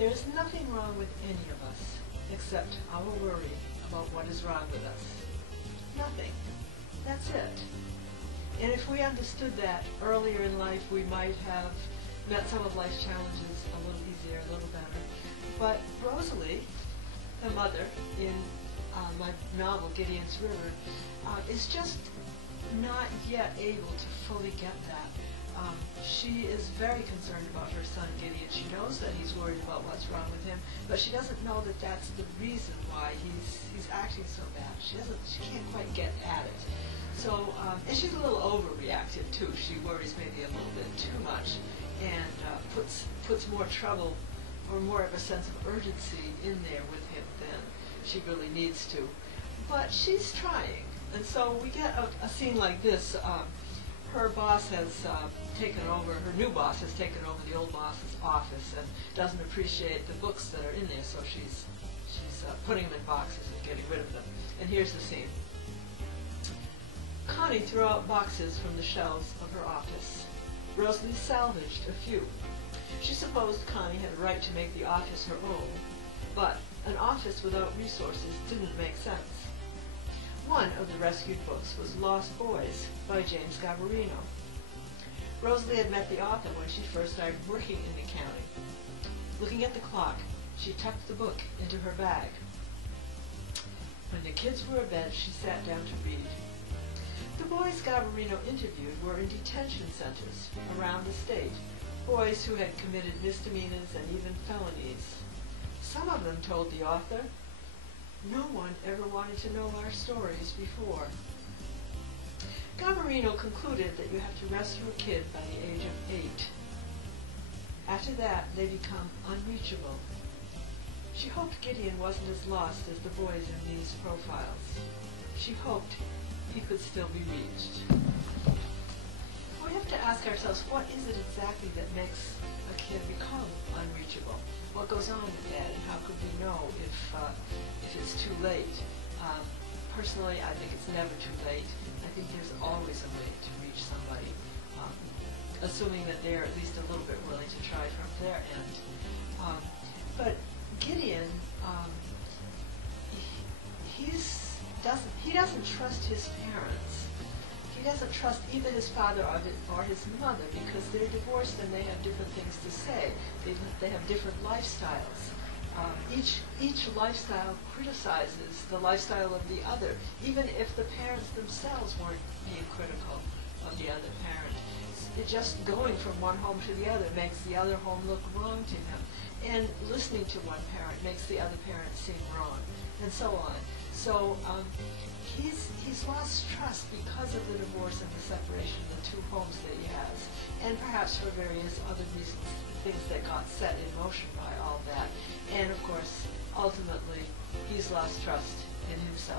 There is nothing wrong with any of us except our worry about what is wrong with us. Nothing. That's it. And if we understood that earlier in life, we might have met some of life's challenges a little easier, a little better. But Rosalie, the mother in my novel, Gideon's River, is just not yet able to fully get that. She is very concerned about her son Gideon. She knows that he's worried about what's wrong with him, but she doesn't know that that's the reason why he's acting so bad. She can't quite get at it. So, and she's a little overreactive too. She worries maybe a little bit too much, and puts more trouble or more of a sense of urgency in there with him than she really needs to. But she's trying, and so we get a scene like this. Her boss has taken over, her new boss has taken over the old boss's office and doesn't appreciate the books that are in there, so she's putting them in boxes and getting rid of them. And here's the scene. Connie threw out boxes from the shelves of her office. Rosalie salvaged a few. She supposed Connie had a right to make the office her own, but an office without resources didn't make sense. One of the rescued books was Lost Boys by James Garbarino. Rosalie had met the author when she first started working in accounting. Looking at the clock, she tucked the book into her bag. When the kids were abed, she sat down to read. The boys Garbarino interviewed were in detention centers around the state, boys who had committed misdemeanors and even felonies. Some of them told the author, "No one ever wanted to know our stories before." Garbarino concluded that you have to rescue a kid by the age of 8. After that, they become unreachable. She hoped Gideon wasn't as lost as the boys in these profiles. She hoped he could still be reached. We have to ask ourselves, what is it exactly that makes a kid become unreachable? What goes on with that, and how could we know if it's too late? Personally, I think it's never too late. I think there's always a way to reach somebody, assuming that they're at least a little bit willing to try from their end. But Gideon, he doesn't trust his parents. He doesn't trust either his father or his mother, because they're divorced and they have different things to say. They have different lifestyles. Each lifestyle criticizes the lifestyle of the other, even if the parents themselves weren't being critical of the other parent. Just going from one home to the other makes the other home look wrong to him, and listening to one parent makes the other parent seem wrong, and so on. So he's lost trust because of the divorce and the separation of the two homes that he has, and perhaps for various other reasons, things that got set in motion by all that. And of course, ultimately, he's lost trust in himself.